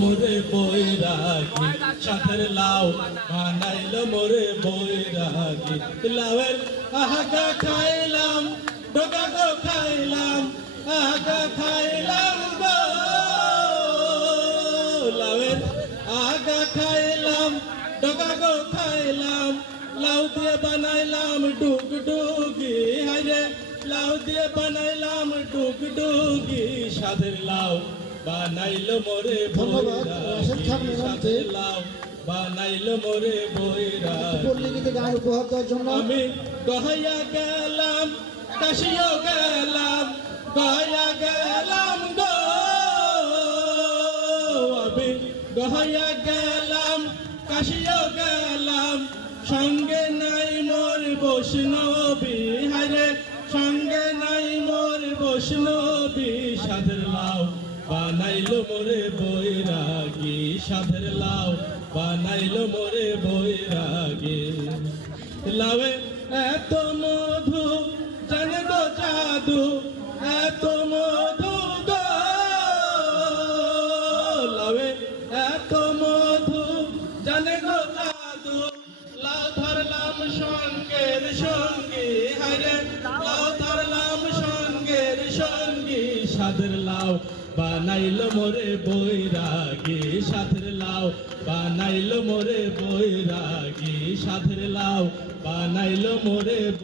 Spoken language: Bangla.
মোরে বৈরাগী, সাথের লাউ বানাইলো মোরে বৈরাগী। লাউয়ের আহাগা খাইলাম ডোকা গো খাইলাম, আহাগা খাইলাম গো। লাউয়ের আগা খাইলাম ডোকা গো খাইলাম, লাউ দিয়ে বানাইলাম ডুগ ডুগি হাইরে লাউ দিয়ে বানাইলাম ডুগ ডুগি সাধের লাউ বানাইলো মোরে ধন্যবাদ, রাশেদ খান ম্যাডামকে। বানাইলো মোরে বৈরাগী। পল্লীগীতে গান উপহার দেওয়ার জন্য। আমি গহয়া গেলাম কাশিও গেলাম গহয়া গেলাম গো। আমি গহয়া গেলাম কাশিও গেলাম সঙ্গে নাই মোর বৈষ্ণবী। হারে সঙ্গে নাই মোর বৈষ্ণবী সাধের লাউ বানাইলো মোরে বৈরাগী, সাধের লাউ। বানাইলো মোরে বৈরাগী। লাভে এত মধু, জানে গো জাদু, এত মধু লাভে এত মধু, জানে গো জাদু। লাউ ধরলাম সঙ্গের সঙ্গে হারে সাদের লাও বানাইল মোরে বৈরাগী সাথের লাও বানাইল মোরে বৈরাগী সাথের লাও বানাইল মোরে